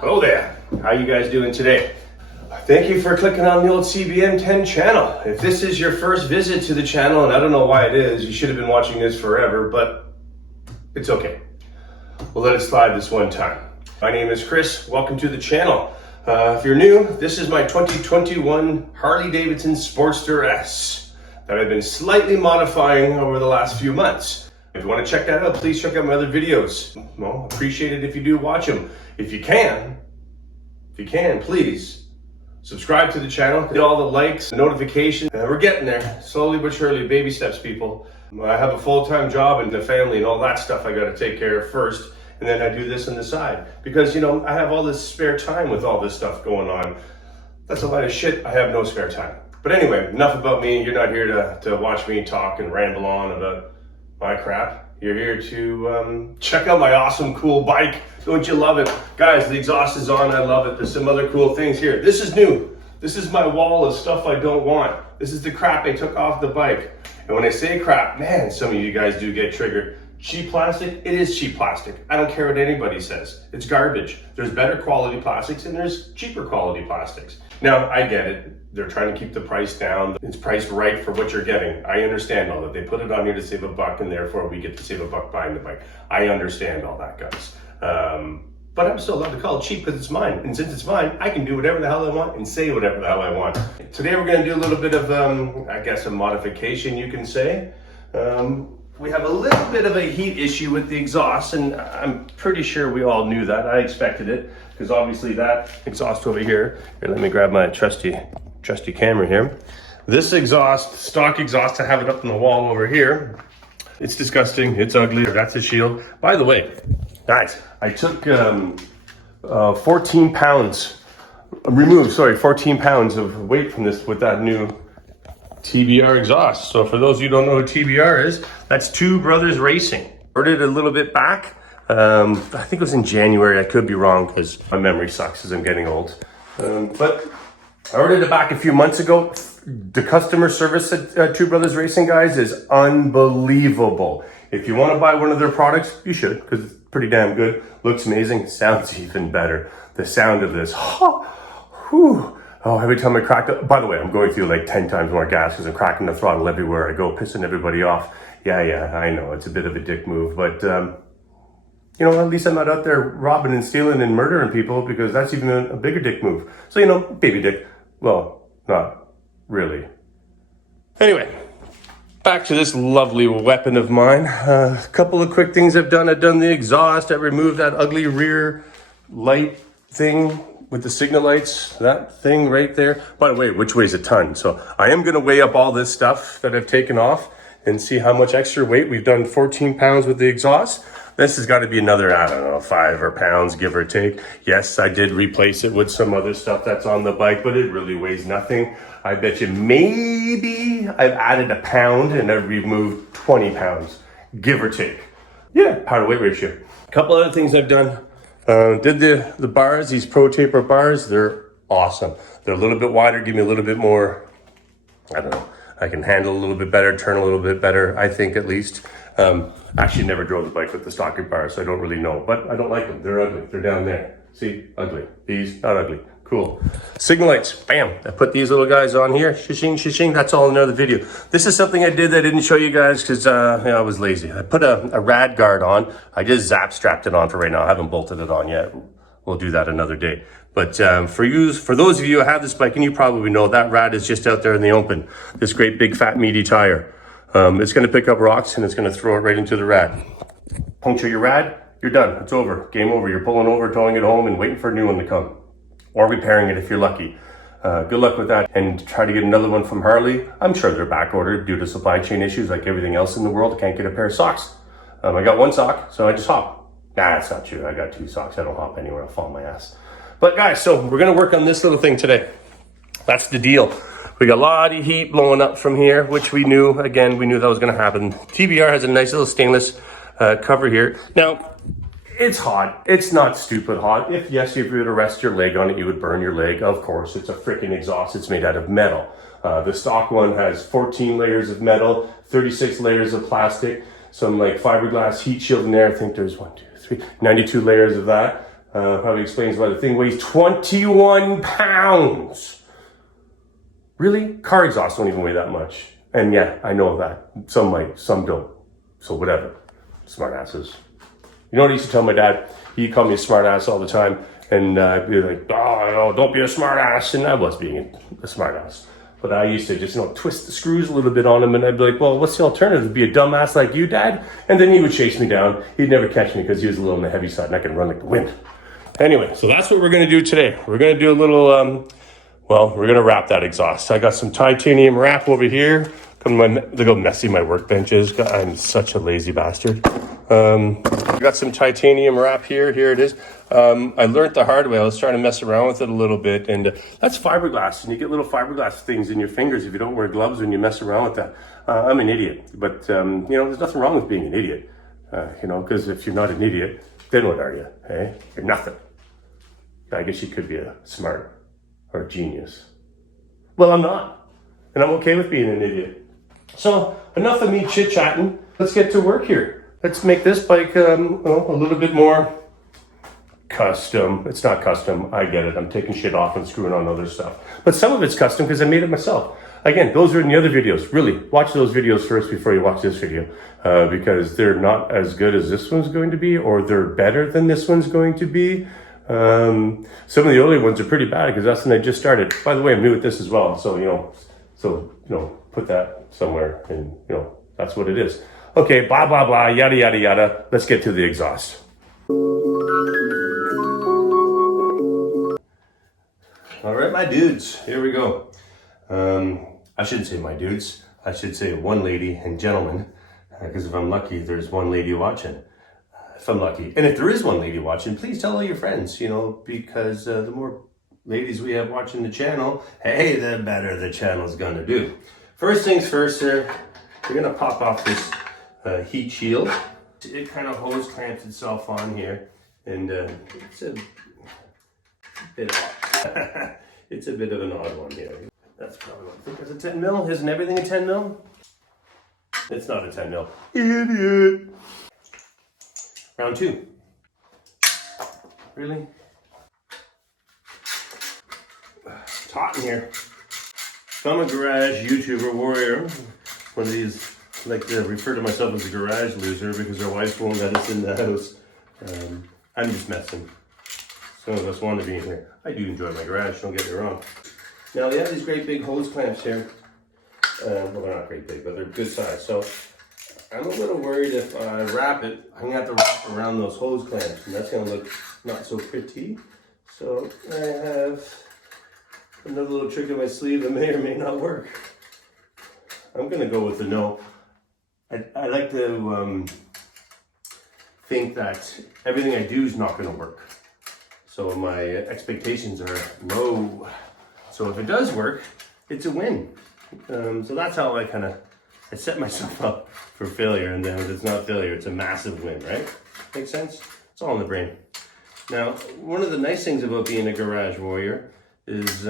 Hello there, how you guys doing today? Thank you for clicking on the old CBM 10 channel. If this is your first visit to the channel, and I don't know why it is, you should have been watching this forever, but it's okay. We'll let it slide this one time. My name is Chris, welcome to the channel. If you're new, this is my 2021 Harley Davidson Sportster S that I've been slightly modifying over the last few months. If you want to check that out, please check out my other videos. Well, appreciate it if you do watch them. If you can, please subscribe to the channel, get all the likes, notifications. We're getting there, slowly but surely, baby steps, people. I have a full-time job and the family and all that stuff I got to take care of first, and then I do this on the side because, you know, I have all this spare time with all this stuff going on. That's a lot of shit. I have no spare time. But anyway, enough about me. You're not here to watch me talk and ramble on about my crap. You're here to check out my awesome, cool bike. Don't you love it? Guys, the exhaust is on, I love it. There's some other cool things here. This is new. This is my wall of stuff I don't want. This is the crap I took off the bike. And when I say crap, man, some of you guys do get triggered. Cheap plastic, it is cheap plastic. I don't care what anybody says. It's garbage. There's better quality plastics and there's cheaper quality plastics. Now, I get it. They're trying to keep the price down. It's priced right for what you're getting. I understand all that. They put it on here to save a buck and therefore we get to save a buck buying the bike. I understand all that, guys. But I'm still allowed to call it cheap because it's mine. And since it's mine, I can do whatever the hell I want and say whatever the hell I want. Today we're going to do a little bit of, I guess, a modification, you can say. We have a little bit of a heat issue with the exhaust, and I'm pretty sure we all knew that. I expected it, because obviously that exhaust over here, let me grab my trusty camera here. This exhaust, stock exhaust, I have it up on the wall over here. It's disgusting, it's ugly, that's a shield. By the way, guys, I took 14 pounds of weight from this with that new TBR exhaust. So for those of you who don't know who TBR is, that's Two Brothers Racing. Ordered it a little bit back. I think it was in January. I could be wrong because my memory sucks as I'm getting old. But I ordered it back a few months ago. The customer service at Two Brothers Racing, guys, is unbelievable. If you want to buy one of their products, you should, because it's pretty damn good. Looks amazing. Sounds even better. The sound of this. Oh, every time I crack it, by the way, I'm going through like 10 times more gas because I'm cracking the throttle everywhere I go, pissing everybody off. Yeah, I know, it's a bit of a dick move, but you know, at least I'm not out there robbing and stealing and murdering people because that's even a bigger dick move. So, you know, baby dick. Well, not really. Anyway, back to this lovely weapon of mine. A couple of quick things I've done. I've done the exhaust. I removed that ugly rear light thing with the signal lights, that thing right there. By the way, which weighs a ton. So I am gonna weigh up all this stuff that I've taken off and see how much extra weight. We've done 14 pounds with the exhaust. This has got to be another, I don't know, 5 pounds, give or take. Yes, I did replace it with some other stuff that's on the bike, but it really weighs nothing. I bet you maybe I've added a pound and I've removed 20 pounds, give or take. Yeah, power to weight ratio. A couple other things I've done. Did the bars, these Protaper bars, they're awesome. They're a little bit wider, give me a little bit more, I don't know, I can handle a little bit better, turn a little bit better, I think at least. Actually never drove the bike with the stock bars, so I don't really know, but I don't like them, they're ugly, they're down there. See, ugly, these, not ugly, cool. Signal lights, bam, I put these little guys on here, shishing, shishing, that's all in another video. This is something I did that I didn't show you guys because I was lazy. I put a Rad Guard on, I just zap strapped it on for right now, I haven't bolted it on yet. We'll do that another day. But for those of you who have this bike, and you probably know, that Rad is just out there in the open. This great big fat meaty tire. It's gonna pick up rocks and it's gonna throw it right into the Rad. Puncture your Rad, you're done, it's over, game over. You're pulling over, towing it home and waiting for a new one to come. Or repairing it if you're lucky. Good luck with that. And try to get another one from Harley. I'm sure they're back ordered due to supply chain issues like everything else in the world. I can't get a pair of socks. I got one sock, so I just hop. Nah, that's not true. I got 2 socks. I don't hop anywhere. I'll fall on my ass. But guys, so we're going to work on this little thing today. That's the deal. We got a lot of heat blowing up from here, which we knew. Again, we knew that was going to happen. TBR has a nice little stainless cover here. Now, it's hot. It's not stupid hot. If you were to rest your leg on it, you would burn your leg. Of course, it's a freaking exhaust. It's made out of metal. The stock one has 14 layers of metal, 36 layers of plastic, some like fiberglass heat shield in there. I think there's 92 layers of that. Probably explains why the thing weighs 21 pounds. Really? Car exhausts don't even weigh that much. And yeah, I know that. Some might, some don't. So whatever. Smart asses. You know what I used to tell my dad? He called me a smart ass all the time. And I'd be like, oh, don't be a smart ass. And I was being a smart ass. But I used to just, twist the screws a little bit on him. And I'd be like, well, what's the alternative? Be a dumbass like you, Dad? And then he would chase me down. He'd never catch me because he was a little on the heavy side and I could run like the wind. Anyway, so that's what we're going to do today. We're going to do a little, we're going to wrap that exhaust. I got some titanium wrap over here. Look how messy my workbench is. I'm such a lazy bastard. I got some titanium wrap here. Here it is. I learned the hard way. I was trying to mess around with it a little bit. And that's fiberglass. And you get little fiberglass things in your fingers if you don't wear gloves when you mess around with that. I'm an idiot. But, there's nothing wrong with being an idiot. Because if you're not an idiot, then what are you? Hey? You're nothing. I guess you could be a smart or a genius. Well, I'm not. And I'm okay with being an idiot. So enough of me chit-chatting. Let's get to work here. Let's make this bike a little bit more custom. It's not custom. I get it. I'm taking shit off and screwing on other stuff. But some of it's custom because I made it myself. Again, those are in the other videos. Really, watch those videos first before you watch this video. Because they're not as good as this one's going to be, or they're better than this one's going to be. Some of the early ones are pretty bad because that's when I just started. By the way, I'm new at this as well. So, put that somewhere and, that's what it is. Okay, blah, blah, blah, yada, yada, yada. Let's get to the exhaust. All right, my dudes, here we go. I shouldn't say my dudes. I should say one lady and gentlemen, because if I'm lucky, there's one lady watching. If I'm lucky. And if there is one lady watching, please tell all your friends, because the more ladies we have watching the channel, hey, the better the channel's gonna do. First things first, sir, we're gonna pop off this heat shield. It kind of hose clamps itself on here, and it's a bit odd. It's a bit of an odd one here. That's probably what I think. Is a 10 mil? Isn't everything a 10 mil? It's not a 10 mil. Idiot. Round two. Really? It's hot in here. So I'm a garage YouTuber warrior. One of these, I like to refer to myself as a garage loser because our wife won't let us in the house. I'm just messing. Some of us want to be in here. I do enjoy my garage, don't get me wrong. Now they have these great big hose clamps here. Well, they're not great big, but they're good size. So I'm a little worried if I wrap it, I'm gonna have to wrap around those hose clamps, and that's gonna look not so pretty. So I have another little trick in my sleeve that may or may not work. I'm gonna go with the no. I like to think that everything I do is not gonna work. So my expectations are low. So if it does work, it's a win. So that's how I set myself up for failure, and then if it's not failure, it's a massive win, right? Makes sense? It's all in the brain. Now, one of the nice things about being a garage warrior is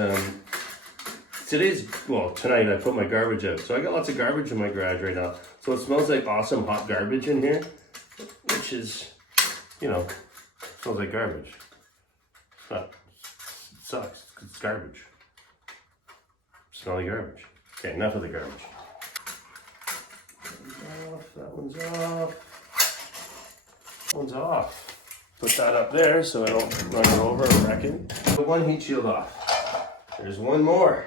tonight I put my garbage out. So I got lots of garbage in my garage right now. So it smells like awesome hot garbage in here, which is, smells like garbage. It sucks, it's garbage. Smelly garbage. Okay, enough of the garbage. That one's off. That one's off. Put that up there so I don't run it over or wreck it. Put one heat shield off. There's one more.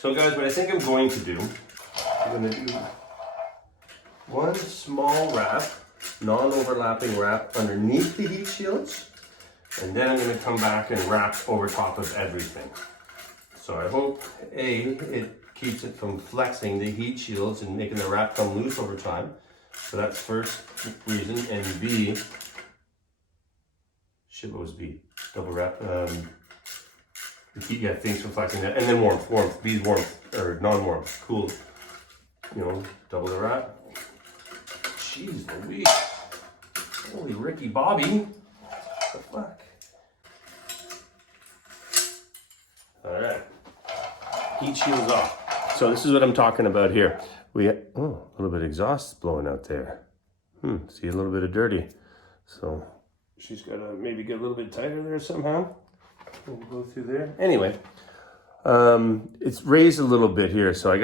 So guys, what I think I'm going to do, I'm going to do one small wrap, non-overlapping wrap underneath the heat shields, and then I'm going to come back and wrap over top of everything. So I hope, A, it keeps it from flexing the heat shields and making the wrap come loose over time. So that's first reason. And B, what was B? Double wrap. The heat, things from flexing that. And then warmth. B's warmth, or non-warmth, cool. Double the wrap. Jeez Louise. Holy Ricky Bobby. What the fuck? All right. Heat shields off. So this is what I'm talking about here. A little bit of exhaust blowing out there. See a little bit of dirty. So she's got to maybe get a little bit tighter there somehow. We'll go through there. Anyway, it's raised a little bit here, so I'm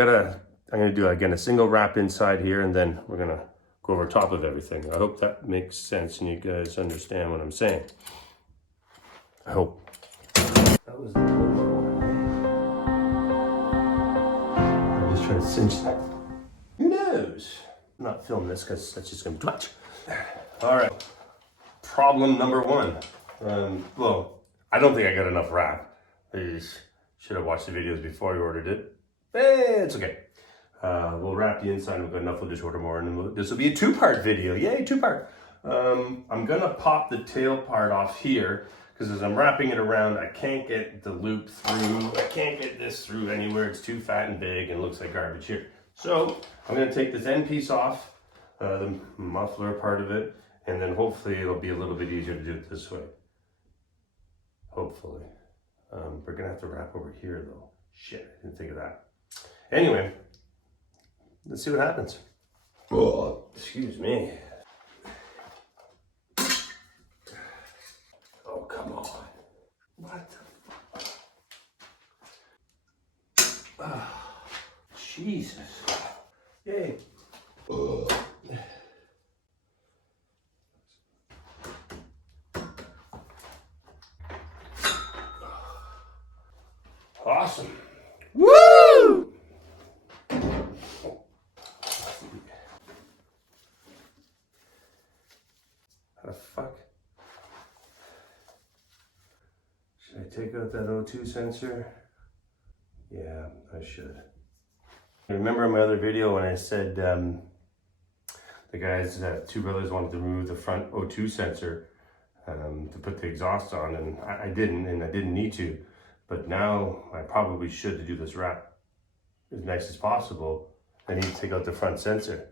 gonna do again a single wrap inside here, and then we're gonna go over top of everything. I hope that makes sense and you guys understand what I'm saying. I hope. That was the I'm just trying to cinch that. Who knows? I'm not filming this because that's just gonna be too much. All right. Problem number one. Well, I don't think I got enough wrap. I should have watched the videos before you ordered it. It's okay. We'll wrap the inside. We've got enough. We'll just order more, and this will be a two-part video. Yay, two-part. I'm gonna pop the tail part off here because as I'm wrapping it around, I can't get the loop through. I can't get this through anywhere. It's too fat and big and looks like garbage here. So I'm gonna take this end piece off, the muffler part of it, and then hopefully it'll be a little bit easier to do it this way. Hopefully. We're gonna have to wrap over here though. Shit, I didn't think of that. Anyway, let's see what happens. Oh, excuse me. Oh, come on. What the fuck? Oh, Jesus. Yay. Awesome. Woo! How the fuck? Should I take out that O2 sensor? Yeah, I should. Remember in my other video when I said the guys, two brothers wanted to remove the front O2 sensor to put the exhaust on, and I didn't need to. But now I probably should to do this wrap as nice as possible. I need to take out the front sensor.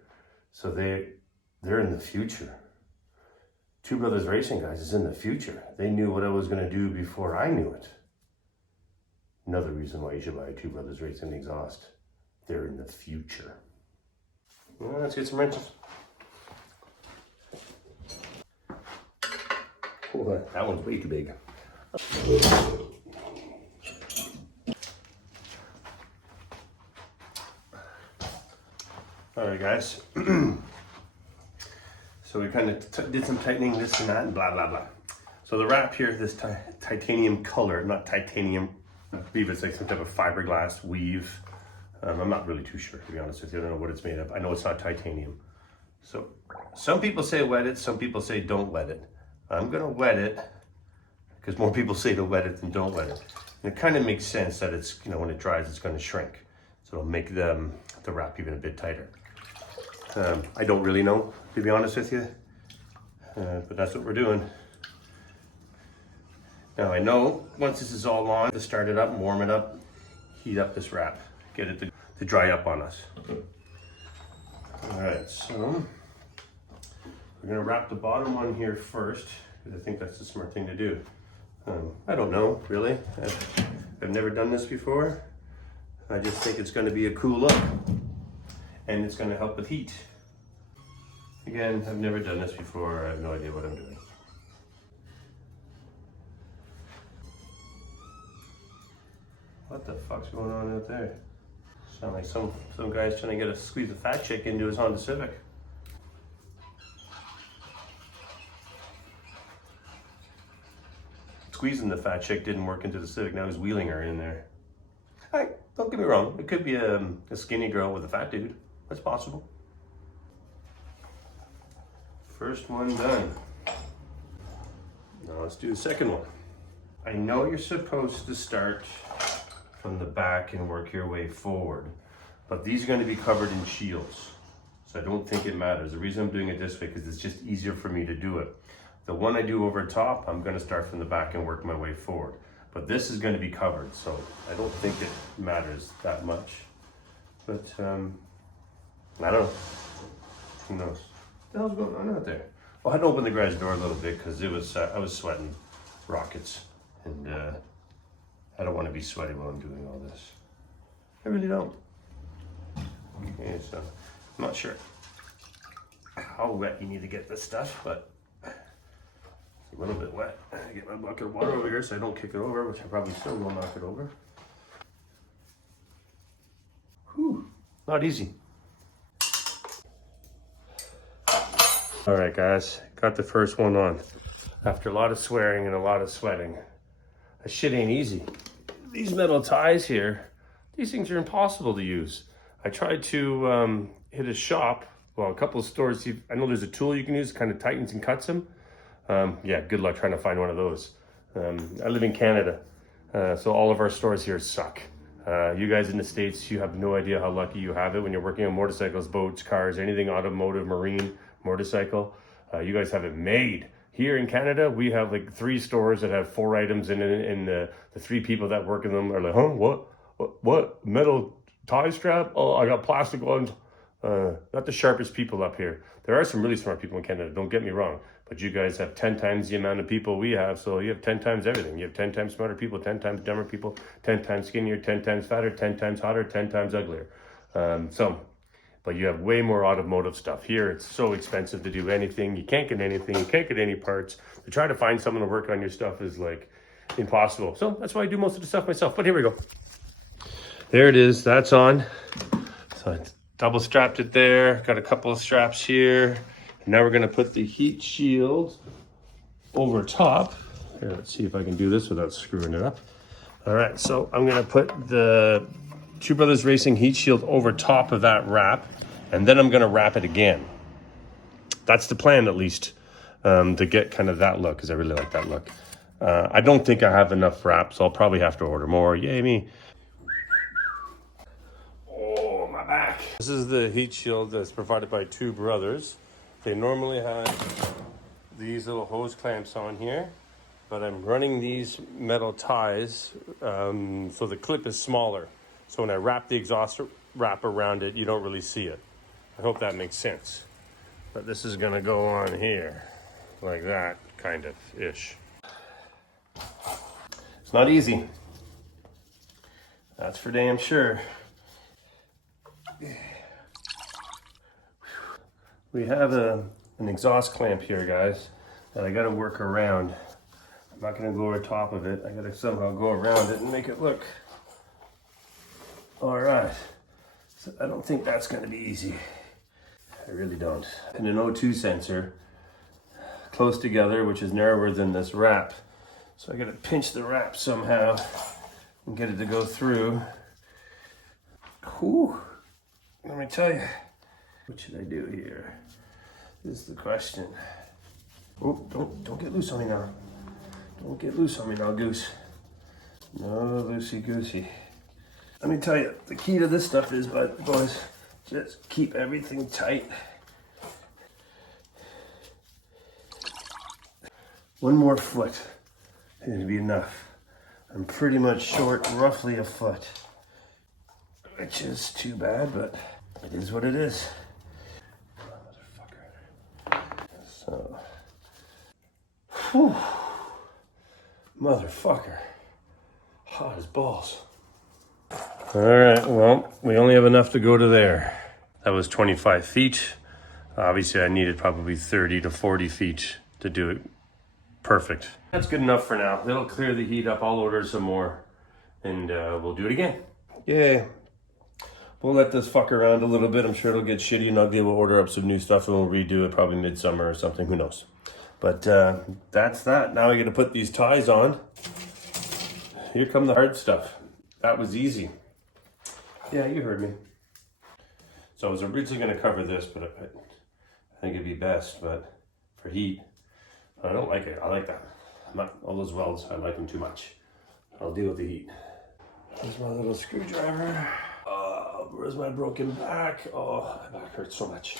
So they're in the future. Two Brothers Racing, guys, is in the future. They knew what I was gonna do before I knew it. Another reason why you should buy a Two Brothers Racing exhaust. They're in the future. Well, let's get some wrenches. Oh, that one's way too big. All right, guys. So we kind of did some tightening, this and that, and blah, blah, blah. So the wrap here, this titanium color, not titanium, I believe it's like some type of fiberglass weave. I'm not really too sure, to be honest with you. I don't know what it's made of. I know it's not titanium. So some people say wet it, some people say don't wet it. I'm gonna wet it because more people say to wet it than don't wet it. And it kind of makes sense that it's, you know, when it dries, it's gonna shrink. So it'll make the wrap even a bit tighter. I don't really know, to be honest with you, but that's what we're doing. Now I know once this is all on, to start it up, warm it up, heat up this wrap, get it to dry up on us. All right, so we're gonna wrap the bottom one here first, because I think that's the smart thing to do. I don't know, really. I've never done this before. I just think it's gonna be a cool look. And it's gonna help with heat. Again, I've never done this before. I have no idea what I'm doing. What the fuck's going on out there? Sound like some guy's trying to squeeze a fat chick into his Honda Civic. Squeezing the fat chick didn't work into the Civic. Now he's wheeling her in there. Hey, don't get me wrong. It could be a skinny girl with a fat dude. That's possible. First one done. Now let's do the second one. I know you're supposed to start from the back and work your way forward, but these are going to be covered in shields. So I don't think it matters. The reason I'm doing it this way because it's just easier for me to do it. The one I do over top, I'm going to start from the back and work my way forward. But this is going to be covered, so I don't think it matters that much. But I don't know. Who knows? What the hell's going on out there? Well, I had to open the garage door a little bit because it was I was sweating rockets, and I don't want to be sweaty while I'm doing all this. I really don't. Okay, so I'm not sure how wet you need to get this stuff, but a little bit wet. I get my bucket of water over here so I don't kick it over, which I probably still will knock it over. Whew, not easy. All right, guys, got the first one on. After a lot of swearing and a lot of sweating. That shit ain't easy. These metal ties here, these things are impossible to use. I tried to hit a shop, well, a couple of stores. I know there's a tool you can use, kind of tightens and cuts them. Yeah, good luck trying to find one of those. I live in Canada, so all of our stores here suck. You guys in the States, you have no idea how lucky you have it when you're working on motorcycles, boats, cars, anything automotive, marine, motorcycle. You guys have it made. Here in Canada, we have like 3 stores that have 4 items in it, and the 3 people that work in them are like, huh, what? Metal tie strap? Oh, I got plastic ones. Not the sharpest people up here. There are some really smart people in Canada, don't get me wrong, but you guys have 10 times the amount of people we have, so you have 10 times everything. You have 10 times smarter people, 10 times dumber people, 10 times skinnier, 10 times fatter, 10 times hotter, 10 times uglier. But you have way more automotive stuff. Here, it's so expensive to do anything. You can't get anything. You can't get any parts. To try to find someone to work on your stuff is like impossible. So that's why I do most of the stuff myself. But here we go. There it is. That's on. So I double strapped it there. Got a couple of straps here. And now we're going to put the heat shield over top. Here, let's see if I can do this without screwing it up. All right, so I'm going to put the Two Brothers Racing heat shield over top of that wrap, and then I'm going to wrap it again. That's the plan, at least, to get kind of that look, because I really like that look. I don't think I have enough wraps, so I'll probably have to order more. Yay me. Oh, my back. This is the heat shield that's provided by Two Brothers. They normally have these little hose clamps on here, but I'm running these metal ties so the clip is smaller. So when I wrap the exhaust wrap around it, you don't really see it. I hope that makes sense. But this is gonna go on here, like that, kind of, ish. It's not easy. That's for damn sure. We have an exhaust clamp here, guys, that I gotta work around. I'm not gonna go over top of it. I gotta somehow go around it and make it look all right. So I don't think that's gonna be easy. I really don't. And an O2 sensor close together, which is narrower than this wrap. So I gotta pinch the wrap somehow and get it to go through. Whew. Let me tell you, what should I do here? This is the question. Oh, don't get loose on me now. Don't get loose on me now, goose. No, loosey goosey. Let me tell you, the key to this stuff is, boys, just keep everything tight. One more foot is gonna be enough. I'm pretty much short, roughly a foot, which is too bad, but it is what it is. Motherfucker. So, whew. Motherfucker, hot as balls. All right, well, we only have enough to go to there. That was 25 feet. Obviously, I needed probably 30 to 40 feet to do it perfect. That's good enough for now. It'll clear the heat up. I'll order some more, and we'll do it again. Yay. We'll let this fuck around a little bit. I'm sure it'll get shitty, and I'll be able to order up some new stuff, and we'll redo it probably midsummer or something. Who knows? But that's that. Now I got to put these ties on. Here come the hard stuff. That was easy. Yeah, you heard me. So I was originally going to cover this, but I think it'd be best, but for heat, I don't like it. I like that. Not all those welds, I like them too much. I'll deal with the heat. Here's my little screwdriver. Where's my broken back? Oh, my back hurts so much.